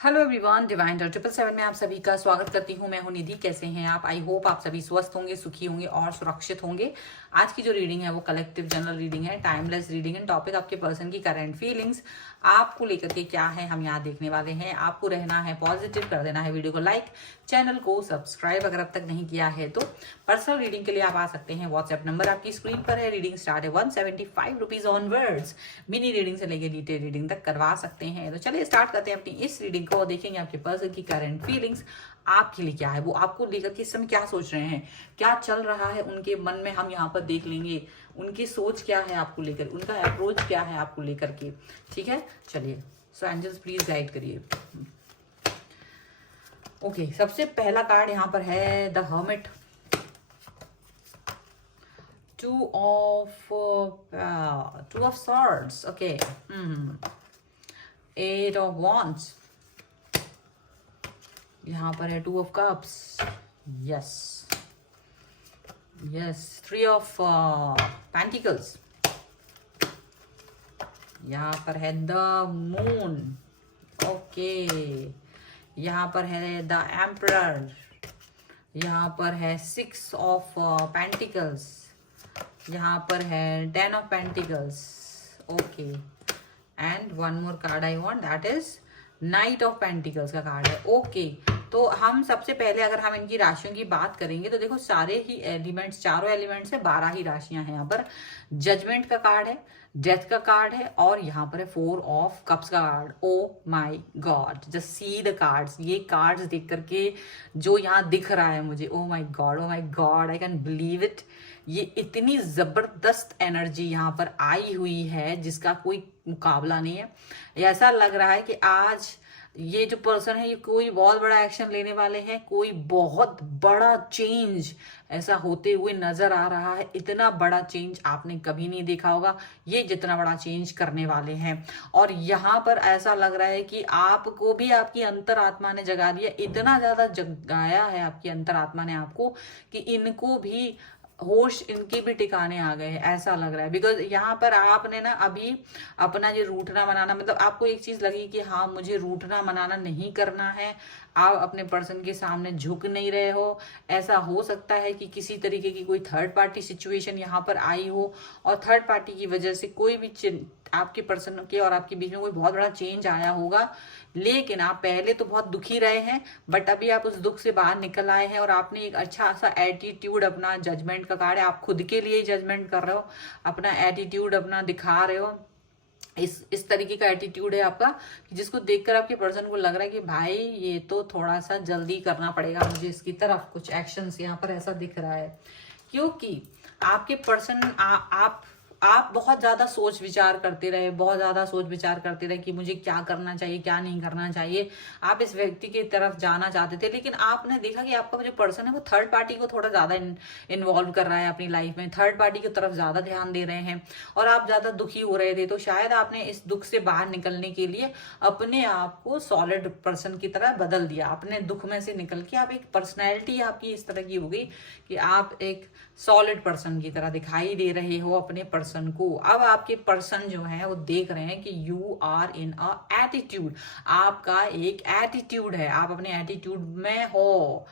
Hello everyone, divine 777 में आप सभी का स्वागत करती हूँ। मैं हूँ निधि। कैसे हैं आप? आई होप आप सभी स्वस्थ होंगे, सुखी होंगे और सुरक्षित होंगे। आज की जो रीडिंग है वो कलेक्टिव जनरल रीडिंग है, टाइमलेस रीडिंग है। टॉपिक आपके पर्सन की करंट फीलिंग्स आपको लेकर के क्या है हम यहाँ देखने वाले हैं। आपको रहना है पॉजिटिव, कर देना है वीडियो को लाइक, चैनल को सब्सक्राइब अगर अब तक नहीं किया है तो। पर्सनल रीडिंग के लिए आप आ सकते हैं, व्हाट्सएप नंबर आपकी स्क्रीन पर है। रीडिंग स्टार्ट है 175 रुपीज ऑनवर्ड्स। मिनी रीडिंग से लेकर डिटेल रीडिंग तक करवा सकते हैं। तो चलिए स्टार्ट करते हैं अपनी इस रीडिंग को। देखेंगे आपके पर्सन की करंट फीलिंग्स आपके लिए क्या है, वो आपको लेकर के इस समय क्या सोच रहे हैं, क्या चल रहा है उनके मन में। हम यहाँ पर देख लेंगे उनकी सोच क्या है आपको लेकर, उनका अप्रोच क्या है आपको लेकर के। ठीक है, चलिए। सो एंजल्स प्लीज गाइड करिए। ओके, सबसे पहला कार्ड यहाँ पर है the hermit, two of swords. Okay, eight of wands, यहाँ पर है 2 of cups, yes yes, 3 of pentacles, यहाँ पर है द मून, ओके, यहाँ पर है द एम्परर, यहाँ पर है 6 ऑफ पेंटिकल्स, यहाँ पर है 10 of pentacles, okay. And one more card I want, that is night of pentacles का कार्ड है। ओके, तो हम सबसे पहले अगर हम इनकी राशियों की बात करेंगे तो देखो सारे ही एलिमेंट्स, चारों एलिमेंट्स है, 12 ही राशियां हैं यहाँ पर। जजमेंट का कार्ड है, डेथ का कार्ड है और यहाँ पर है 4 ऑफ कप्स का card. Oh my god, just see the cards. ये कार्ड्स देख करके जो यहाँ दिख रहा है मुझे, oh my god, oh my god, I can believe it. ये इतनी जबरदस्त एनर्जी यहाँ पर आई हुई है जिसका कोई मुकाबला नहीं है। ऐसा लग रहा है कि आज ये जो पर्सन है ये कोई बहुत बड़ा एक्शन लेने वाले हैं, कोई बहुत बड़ा चेंज ऐसा होते हुए नजर आ रहा है। इतना बड़ा चेंज आपने कभी नहीं देखा होगा, ये जितना बड़ा चेंज करने वाले हैं। और यहाँ पर ऐसा लग रहा है कि आपको भी आपकी अंतरात्मा ने जगा दिया, इतना ज्यादा जगाया है आपकी अंतरात्मा ने आपको कि इनको भी होश, इनके भी ठिकाने आ गए हैं, ऐसा लग रहा है। बिकॉज यहाँ पर आपने ना अभी अपना ये रूठना मनाना, मतलब आपको एक चीज लगी कि हाँ मुझे रूठना मनाना नहीं करना है, आप अपने पर्सन के सामने झुक नहीं रहे हो। ऐसा हो सकता है कि किसी तरीके की कोई थर्ड पार्टी सिचुएशन यहाँ पर आई हो और थर्ड पार्टी की वजह से कोई भी आपके पर्सन के और आपके बीच में कोई बहुत बड़ा चेंज आया होगा। लेकिन आप पहले तो बहुत दुखी रहे हैं, बट अभी आप उस दुख से बाहर निकल आए हैं और आपने एक अच्छा सा एटीट्यूड, अपना जजमेंट का कार्ड है, आप खुद के लिए जजमेंट कर रहे हो, अपना एटीट्यूड अपना दिखा रहे हो। इस तरीके का एटीट्यूड है आपका कि जिसको देखकर आपके पर्सन को लग रहा है कि भाई ये तो थोड़ा सा जल्दी करना पड़ेगा मुझे इसकी तरफ, कुछ एक्शंस यहाँ पर ऐसा दिख रहा है। क्योंकि आपके पर्सन आप बहुत ज्यादा सोच विचार करते रहे, बहुत ज्यादा सोच विचार करते रहे कि मुझे क्या करना चाहिए, क्या नहीं करना चाहिए। आप इस व्यक्ति की तरफ जाना चाहते थे, लेकिन आपने देखा कि आपका जो पर्सन है वो थर्ड पार्टी को थोड़ा ज्यादा इन्वॉल्व कर रहा है अपनी लाइफ में, थर्ड पार्टी की तरफ ज्यादा ध्यान दे रहे हैं और आप ज्यादा दुखी हो रहे थे। तो शायद आपने इस दुख से बाहर निकलने के लिए अपने आप को सॉलिड पर्सन की तरह बदल दिया। अपने दुख में से निकल के आप एक पर्सनैलिटी आपकी इस तरह की हो गई कि आप एक सॉलिड पर्सन की तरह दिखाई दे रहे हो अपने पर्सन को। अब आपके पर्सन जो है वो देख रहे हैं कि you are in a attitude, आपका एक एटीट्यूड है, आप अपने एटीट्यूड में हो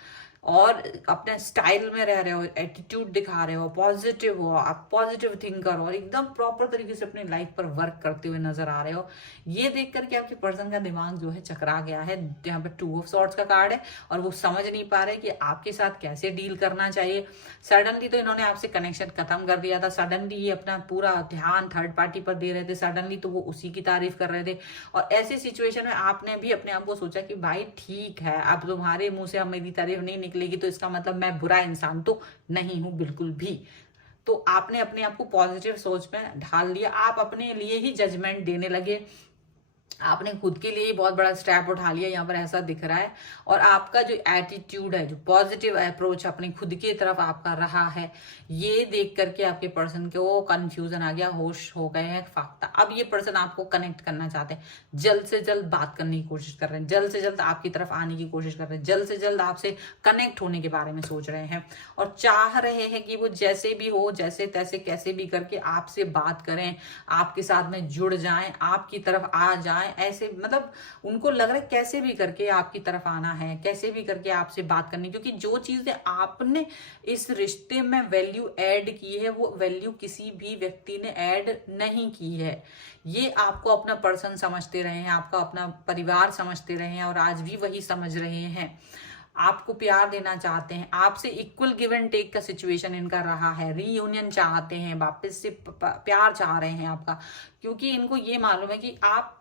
और अपने स्टाइल में रह रहे हो, एटीट्यूड दिखा रहे हो, पॉजिटिव हो, आप पॉजिटिव थिंकर हो और एकदम प्रॉपर तरीके से अपनी लाइफ पर वर्क करते हुए नजर आ रहे हो। ये देख करके आपके पर्सन का दिमाग जो है चकरा गया है। यहाँ पे 2 ऑफ सॉर्ड्स का कार्ड है और वो समझ नहीं पा रहे कि आपके साथ कैसे डील करना चाहिए। सडनली तो इन्होंने आपसे कनेक्शन खत्म कर दिया था, सडनली ये अपना पूरा ध्यान थर्ड पार्टी पर दे रहे थे, सडनली तो वो उसी की तारीफ कर रहे थे। और ऐसी सिचुएशन में आपने भी अपने आप को सोचा कि भाई ठीक है, अब तुम्हारे मुंह से अब मेरी तारीफ नहीं निकलेगी तो इसका मतलब मैं बुरा इंसान तो नहीं हूं बिल्कुल भी। तो आपने अपने आप को पॉजिटिव सोच में ढाल लिया, आप अपने लिए ही जजमेंट देने लगे, आपने खुद के लिए ही बहुत बड़ा स्टेप उठा लिया, यहाँ पर ऐसा दिख रहा है। और आपका जो एटीट्यूड है, जो पॉजिटिव अप्रोच अपनी खुद की तरफ आपका रहा है, ये देख करके आपके पर्सन को कंफ्यूजन आ गया, होश हो गए हैं फाख्ता। अब ये पर्सन आपको कनेक्ट करना चाहते हैं, जल्द से जल्द बात करने की कोशिश कर रहे हैं, जल्द से जल्द आपकी तरफ आने की कोशिश कर रहे हैं, जल्द से जल्द आपसे कनेक्ट होने के बारे में सोच रहे हैं और चाह रहे हैं कि वो जैसे भी हो, जैसे तैसे कैसे भी करके आपसे बात करें, आपके साथ में जुड़ जाएं, आपकी तरफ आ जाए, जाए, ऐसे मतलब उनको लग रहा है कैसे भी करके आपकी तरफ आना है, कैसे भी करके आपसे बात करनी, क्योंकि जो चीजें आपने इस रिश्ते में वैल्यू ऐड की है वो वैल्यू किसी भी व्यक्ति ने ऐड नहीं की है। ये आपको अपना पर्सन समझते रहे हैं, आपका अपना परिवार समझते रहे हैं और आज भी वही समझ रहे हैं। आपको प्यार देना चाहते हैं, आपसे इक्वल गिव एंड टेक का सिचुएशन इनका रहा है, रीयूनियन चाहते हैं, वापस से प्यार चाह रहे हैं आपका, क्योंकि इनको ये मालूम है कि आप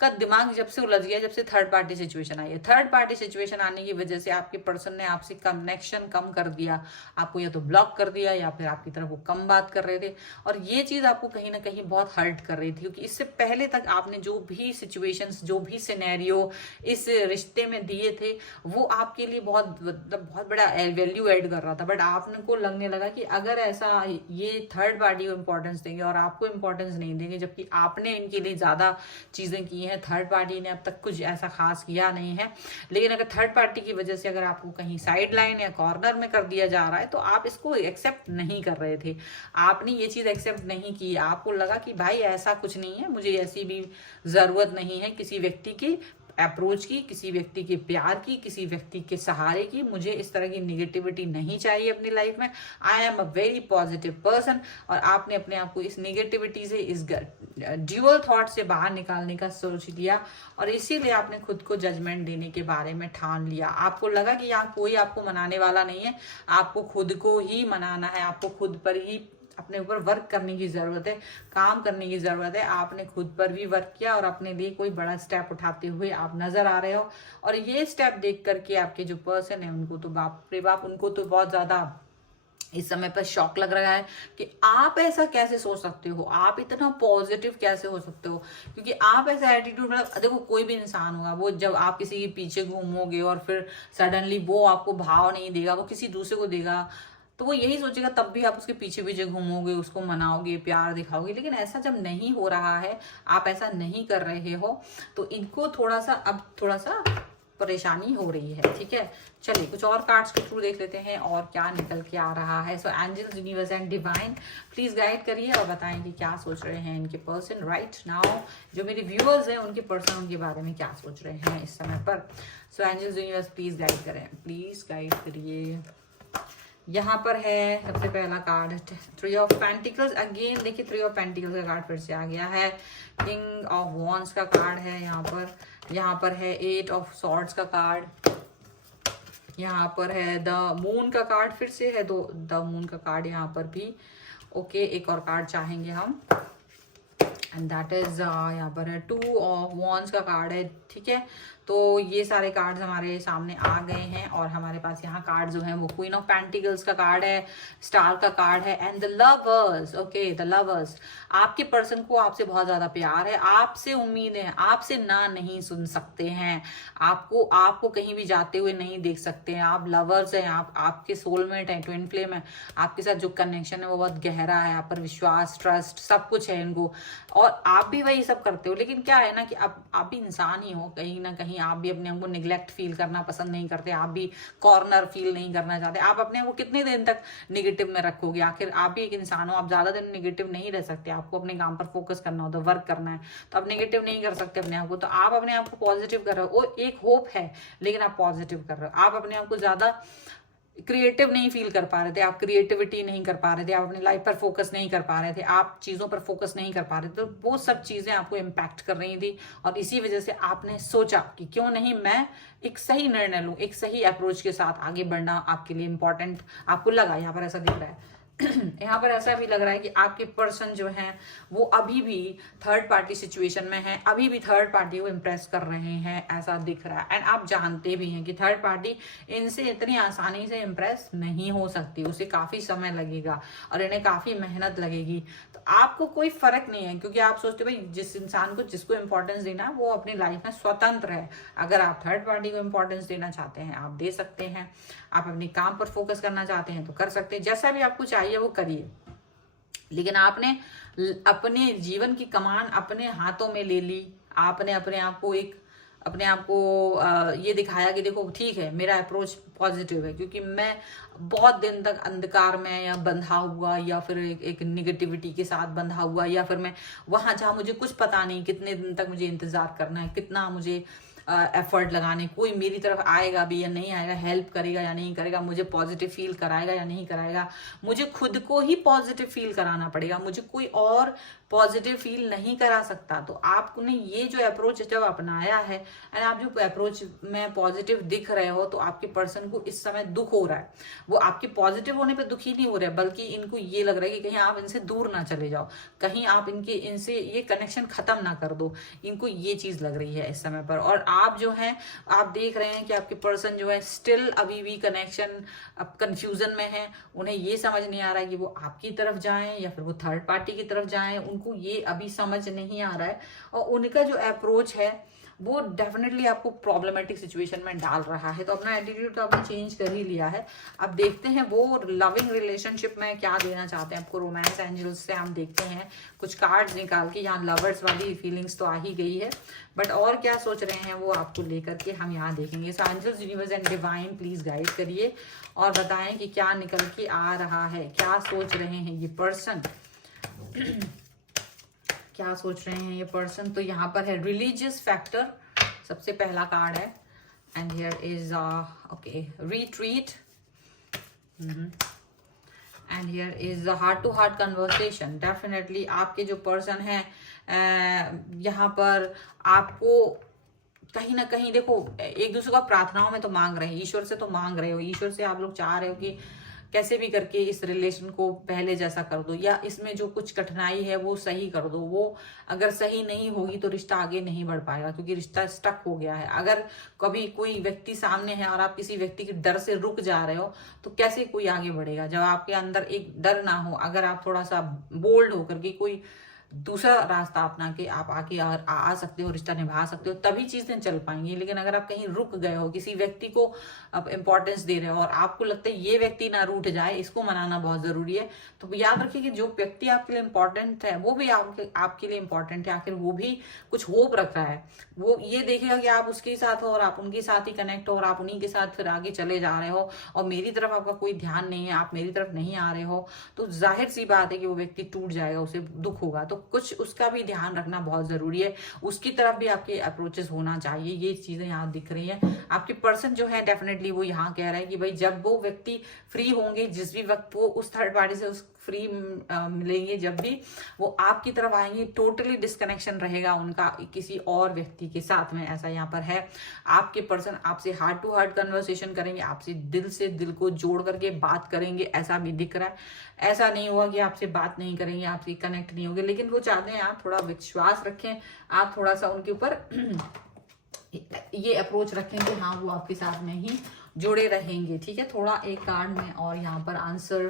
का दिमाग जब से उलझ गया, जब से थर्ड पार्टी सिचुएशन आई है। थर्ड पार्टी सिचुएशन आने की वजह से आपके पर्सन ने आपसे कनेक्शन कम कर दिया, आपको या तो ब्लॉक कर दिया या फिर आपकी तरफ वो कम बात कर रहे थे, और ये चीज आपको कहीं ना कहीं बहुत हर्ट कर रही थी, क्योंकि इससे पहले तक आपने जो भी सिचुएशंस, जो भी सिनेरियो इस रिश्ते में दिए थे वो आपके लिए बहुत बड़ा वैल्यू ऐड कर रहा था। बट आपने को लगने लगा कि अगर ऐसा ये थर्ड पार्टी को इंपॉर्टेंस देंगे और आपको इंपॉर्टेंस नहीं देंगे, जबकि आपने इनके लिए ज्यादा चीजें की हैं। थर्ड पार्टी ने अब तक कुछ ऐसा खास किया नहीं है, लेकिन अगर थर्ड पार्टी की वजह से अगर आपको कहीं साइड लाइन या कॉर्नर में कर दिया जा रहा है तो आप इसको एक्सेप्ट नहीं कर रहे थे। आपने ये चीज एक्सेप्ट नहीं की, आपको लगा कि भाई ऐसा कुछ नहीं है, मुझे ऐसी भी जरूरत नहीं है किसी व्यक्ति की अप्रोच की, किसी व्यक्ति के प्यार की, किसी व्यक्ति के सहारे की, मुझे इस तरह की निगेटिविटी नहीं चाहिए अपनी लाइफ में। I am a very positive person. और आपने अपने आप को इस निगेटिविटी से, इस ड्यूअल थॉट से बाहर निकालने का सोच लिया और इसीलिए आपने खुद को जजमेंट देने के बारे में ठान लिया। आपको लगा कि यहाँ कोई आपको मनाने वाला नहीं है, आपको खुद को ही मनाना है, आपको खुद पर ही अपने ऊपर वर्क करने की जरूरत है, काम करने की जरूरत है। आपने खुद पर भी वर्क किया और अपने लिए कोई बड़ा स्टेप उठाते हुए आप नजर आ रहे हो। और ये स्टेप देख करके आपके जो पर्सन है उनको तो बाप रे बाप, उनको तो बहुत ज्यादा इस समय पर शॉक लग रहा है कि आप ऐसा कैसे सोच सकते हो, आप इतना पॉजिटिव कैसे हो सकते हो। क्योंकि आप ऐसा एटीट्यूड, मतलब देखो कोई भी इंसान होगा, वो जब आप किसी के पीछे घूमोगे और फिर सडनली वो आपको भाव नहीं देगा, वो किसी दूसरे को देगा, तो वो यही सोचेगा, तब भी आप उसके पीछे पीछे घूमोगे, उसको मनाओगे, प्यार दिखाओगे। लेकिन ऐसा जब नहीं हो रहा है, आप ऐसा नहीं कर रहे हो, तो इनको थोड़ा सा परेशानी हो रही है। ठीक है, चलिए कुछ और कार्ड्स के थ्रू देख लेते हैं और क्या निकल के आ रहा है। So angels, universe and divine please guide करिए और बताएं कि क्या सोच रहे हैं इनके पर्सन राइट नाउ। जो मेरे व्यूअर्स हैं उनके पर्सन उनके बारे में क्या सोच रहे हैं इस समय पर। सो एंजल्स, यूनिवर्स प्लीज गाइड करें, प्लीज गाइड करिए। यहाँ पर है सबसे पहला card three of pentacles. Again देखिए थ्री ऑफ पेंटिकल्स का कार्ड फिर से आ गया है। किंग ऑफ वॉन्ड्स का कार्ड है यहाँ पर है एट ऑफ सॉर्ड्स का कार्ड, यहाँ पर है द मून का कार्ड, फिर से है द मून का कार्ड यहाँ पर भी। ओके, एक और कार्ड चाहेंगे हम एंड दैट इज यहाँ पर है टू ऑफ वॉन्ड्स का कार्ड है। ठीक है, तो ये सारे कार्ड्स हमारे सामने आ गए हैं और हमारे पास यहाँ कार्ड जो है वो क्वीन ऑफ पेंटिकल्स का कार्ड है, स्टार का कार्ड है and the lovers. Okay, the lovers, आपके पर्सन को आपसे बहुत ज्यादा प्यार है, आपसे उम्मीद है, आपसे ना नहीं सुन सकते हैं, आपको कहीं भी जाते हुए नहीं देख सकते हैं। आप लवर्स हैं, आपके सोलमेट हैं, ट्विन फ्लेम है, आपके साथ जो कनेक्शन है वो बहुत गहरा है, आप पर विश्वास, ट्रस्ट सब कुछ है इनको, और आप भी वही सब करते हो। लेकिन क्या है ना कि आप भी इंसान ही हो, कहीं ना कहीं आप भी अपने आप को निगलेक्ट फील करना पसंद नहीं करते, आप भी कॉर्नर फील नहीं करना चाहते। आप अपने आप को कितने दिन तक निगेटिव में रखोगे, आखिर आप भी एक इंसान हो, आप ज्यादा दिन निगेटिव नहीं रह सकते, आपको अपने काम पर फोकस करना होता है, वर्क करना है, तो आप निगेटिव नहीं कर सकते अपने आप को। तो आप अपने आप को पॉजिटिव कर रहे हो, वो एक होप है लेकिन आप पॉजिटिव कर रहे हो। आप अपने आप को ज्यादा क्रिएटिव नहीं फील कर पा रहे थे, आप क्रिएटिविटी नहीं कर पा रहे थे, आप अपनी लाइफ पर फोकस नहीं कर पा रहे थे, आप चीज़ों पर फोकस नहीं कर पा रहे थे, तो वो सब चीज़ें आपको इम्पैक्ट कर रही थी और इसी वजह से आपने सोचा कि क्यों नहीं मैं एक सही निर्णय लूँ, एक सही अप्रोच के साथ आगे बढ़ना आपके लिए इंपॉर्टेंट आपको लगा। यहाँ पर ऐसा दिख रहा है यहाँ पर ऐसा भी लग रहा है कि आपके पर्सन जो हैं वो अभी भी थर्ड पार्टी सिचुएशन में है, अभी भी थर्ड पार्टी को इम्प्रेस कर रहे हैं, ऐसा दिख रहा है। एंड आप जानते भी हैं कि थर्ड पार्टी इनसे इतनी आसानी से इम्प्रेस नहीं हो सकती, उसे काफी समय लगेगा और इन्हें काफी मेहनत लगेगी। तो आपको कोई फर्क नहीं है, क्योंकि आप सोचते भाई जिस इंसान को जिसको इंपॉर्टेंस देना है वो अपनी लाइफ में स्वतंत्र है। अगर आप थर्ड पार्टी को इंपॉर्टेंस देना चाहते हैं आप दे सकते हैं, आप अपने काम पर फोकस करना चाहते हैं तो कर सकते हैं, जैसा भी आपको चाहिए वो करिए। लेकिन आपने अपने जीवन की कमान अपने हाथों में ले ली, आपने अपने आप को एक अपने आप को ये दिखाया कि देखो ठीक है, मेरा अप्रोच पॉजिटिव है, क्योंकि मैं बहुत दिन तक अंधकार में या बंधा हुआ, या फिर एक निगेटिविटी के साथ बंधा हुआ, या फिर मैं वहां जहां मुझे कुछ पता नहीं कितने दिन तक मुझे इंतजार करना है, कितना मुझे एफर्ट लगाने, कोई मेरी तरफ आएगा भी या नहीं आएगा, हेल्प करेगा या नहीं करेगा, मुझे पॉजिटिव फील कराएगा या नहीं कराएगा, मुझे खुद को ही पॉजिटिव फील कराना पड़ेगा, मुझे कोई और पॉजिटिव फील नहीं करा सकता। तो आपने ये जो अप्रोच जब अपनाया है एंड आप जो अप्रोच में पॉजिटिव दिख रहे हो, तो आपके पर्सन को इस समय दुख हो रहा है। वो आपके पॉजिटिव होने पे दुखी नहीं हो रहे, बल्कि इनको ये लग रहा है कि कहीं आप इनसे दूर ना चले जाओ, कहीं आप इनसे ये कनेक्शन खत्म ना कर दो, इनको ये चीज लग रही है इस समय पर। और आप जो है, आप देख रहे हैं कि आपके पर्सन जो है स्टिल अभी भी कनेक्शन अब कंफ्यूजन में है। उन्हें ये समझ नहीं आ रहा है कि वो आपकी तरफ जाएं या फिर वो थर्ड पार्टी की तरफ जाएं, उनको ये अभी समझ नहीं आ रहा है। और उनका जो अप्रोच है वो डेफिनेटली आपको प्रॉब्लमेटिक सिचुएशन में डाल रहा है। तो अपना एटीट्यूड तो आपने चेंज कर ही लिया है। अब देखते हैं वो लविंग रिलेशनशिप में क्या देना चाहते हैं आपको। रोमांस एंजल्स से हम देखते हैं कुछ कार्ड्स निकाल के, यहाँ लवर्स वाली फीलिंग्स तो आ ही गई है, बट और क्या सोच रहे हैं वो आपको लेकर के हम यहाँ देखेंगे। So angels, universe and divine please guide करिए और बताएं कि क्या निकल के आ रहा है, क्या सोच रहे हैं ये पर्सन क्या सोच रहे हैं ये पर्सन। तो यहाँ पर है रिलीजियस फैक्टर, सबसे पहला कार्ड है, and here is okay retreat, and here is heart to heart conversation. Definitely आपके जो पर्सन है यहाँ पर आपको कहीं ना कहीं देखो एक दूसरे का प्रार्थनाओं में तो मांग रहे हैं, ईश्वर से तो मांग रहे हो, ईश्वर से आप लोग चाह रहे हो कि कैसे भी करके इस रिलेशन को पहले जैसा कर दो, या इसमें जो कुछ कठिनाई है वो सही कर दो। वो अगर सही नहीं होगी तो रिश्ता आगे नहीं बढ़ पाएगा, क्योंकि रिश्ता स्टक हो गया है। अगर कभी कोई व्यक्ति सामने है और आप किसी व्यक्ति के डर से रुक जा रहे हो, तो कैसे कोई आगे बढ़ेगा जब आपके अंदर एक डर ना हो। अगर आप थोड़ा सा बोल्ड होकर के कोई दूसरा रास्ता अपना के आप आके आ सकते हो, रिश्ता निभा सकते हो, तभी चीजें चल पाएंगी। लेकिन अगर आप कहीं रुक गए हो, किसी व्यक्ति को आप इंपॉर्टेंस दे रहे हो और आपको लगता है ये व्यक्ति ना रूठ जाए, इसको मनाना बहुत जरूरी है, तो याद रखिए कि जो व्यक्ति आपके लिए इंपॉर्टेंट है वो भी आपके लिए इंपॉर्टेंट है। आखिर वो भी कुछ होप रख रहा है, वो ये देखेगा कि आप उसके साथ हो और आप उनके साथ ही कनेक्ट हो और आप उन्हीं के साथ फिर आगे चले जा रहे हो, और मेरी तरफ आपका कोई ध्यान नहीं है, आप मेरी तरफ नहीं आ रहे हो, तो जाहिर सी बात है कि वो व्यक्ति टूट जाएगा, उसे दुख होगा। तो कुछ उसका भी ध्यान रखना बहुत जरूरी है, उसकी तरफ भी आपके अप्रोचेस होना चाहिए। ये चीजें यहाँ दिख रही हैं। आपके पर्सन जो है डेफिनेटली वो यहाँ कह रहा है कि भाई जब वो व्यक्ति फ्री होंगे, जिस भी वक्त वो उस थर्ड पार्टी से उस फ्री मिलेंगे, जब भी वो आपकी तरफ आएंगे, टोटली डिस्कनेक्शन रहेगा उनका किसी और व्यक्ति के साथ में, ऐसा यहाँ पर है। आपके पर्सन आपसे हार्ट टू हार्ट कन्वर्सेशन करेंगे, आपसे दिल से दिल को जोड़ करके बात करेंगे, ऐसा भी दिख रहा है। ऐसा नहीं हुआ कि आपसे बात नहीं करेंगे, आपसे कनेक्ट नहीं होंगे, लेकिन वो चाहते हैं आप थोड़ा विश्वास रखें, आप थोड़ा सा उनके ऊपर ये अप्रोच रखें कि हाँ वो आपके साथ में ही जुड़े रहेंगे। ठीक है, थोड़ा एक कार्ड में और यहाँ पर आंसर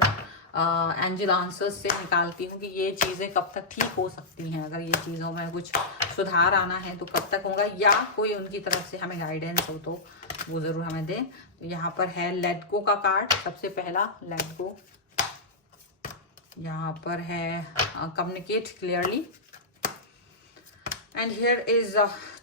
एंजल आंसर्स से निकालती हूँ कि ये चीज़ें कब तक ठीक हो सकती हैं। अगर ये चीज़ों में कुछ सुधार आना है तो कब तक होगा, या कोई उनकी तरफ से हमें गाइडेंस हो तो वो ज़रूर हमें दें। तो यहाँ पर है लेट गो का कार्ड, सबसे पहला लेट गो। यहाँ पर है communicate clearly, and here is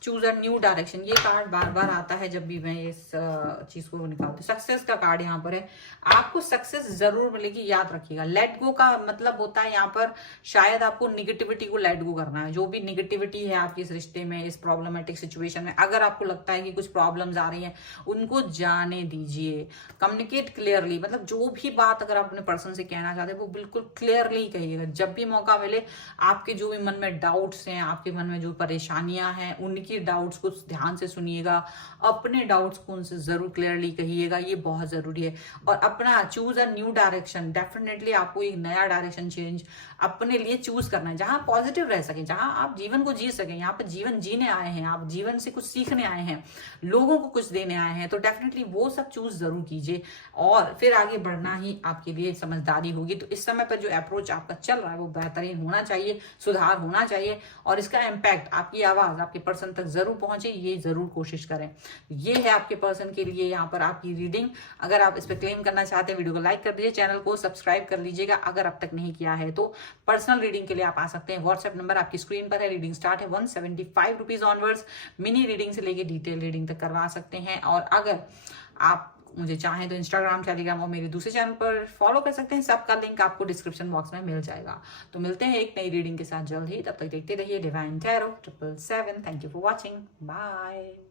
choose a new direction. ये कार्ड बार बार आता है जब भी मैं इस चीज को निकालती हूँ। सक्सेस का कार्ड यहाँ पर है, आपको सक्सेस जरूर मिलेगी, याद रखिएगा। लेट गो का मतलब होता है यहाँ पर शायद आपको निगेटिविटी को लेट गो करना है। जो भी निगेटिविटी है आपके इस रिश्ते में, इस प्रॉब्लमेटिक सिचुएशन में, अगर आपको लगता है कि कुछ प्रॉब्लम्स आ रही हैं, उनको जाने दीजिए। कम्युनिकेट क्लियरली, मतलब जो भी बात अगर आप अपने पर्सन से कहना चाहते हैं वो बिल्कुल क्लियरली कहिएगा। जब भी मौका मिले, आपके जो भी मन में डाउट्स हैं, आपके मन में जो परेशानियां हैं, उनकी डाउट्स को ध्यान से सुनिएगा, अपने डाउट्स को उनसे जरूर क्लियरली कहिएगा, ये बहुत जरूरी है। और अपना choose a new direction, definitely आपको एक नया डायरेक्शन चेंज अपने लिए चूज करना है, जहां पॉजिटिव रह सके, जहां आप जीवन को जी सके। यहाँ पर जीवन जीने आए हैं, आप जीवन से कुछ सीखने आए हैं, लोगों को कुछ देने आए हैं, तो डेफिनेटली वो सब चूज जरूर कीजिए और फिर आगे बढ़ना ही आपके लिए समझदारी होगी। तो इस समय पर जो अप्रोच आपका चल रहा है वो बेहतरीन होना चाहिए, सुधार होना चाहिए, और इसका इम्पैक्ट आपकी आवाज आपके पर्सन तक जरूर पहुंचे, ये जरूर कोशिश करें। ये है आपके पर्सन के लिए यहाँ पर आपकी रीडिंग। अगर आप इस पर क्लेम करना चाहते हैं, वीडियो को लाइक कर दीजिए, चैनल को सब्सक्राइब कर लीजिएगा अगर अब तक नहीं किया है तो। पर्सनल रीडिंग के लिए आप आ सकते हैं, व्हाट्सएप नंबर आपकी स्क्रीन पर है। रीडिंग स्टार्ट है 175 रुपीज ऑनवर्ड्स। मिनी रीडिंग से लेके डिटेल रीडिंग तक करवा सकते हैं। और अगर आप मुझे चाहें तो इंस्टाग्राम, टेलीग्राम और मेरे दूसरे चैनल पर फॉलो कर सकते हैं। सबका लिंक आपको डिस्क्रिप्शन बॉक्स में मिल जाएगा। तो मिलते हैं एक नई रीडिंग के साथ जल्द ही। तब तक देखते रहिए divine tarot 777। Thank you for watching. Bye.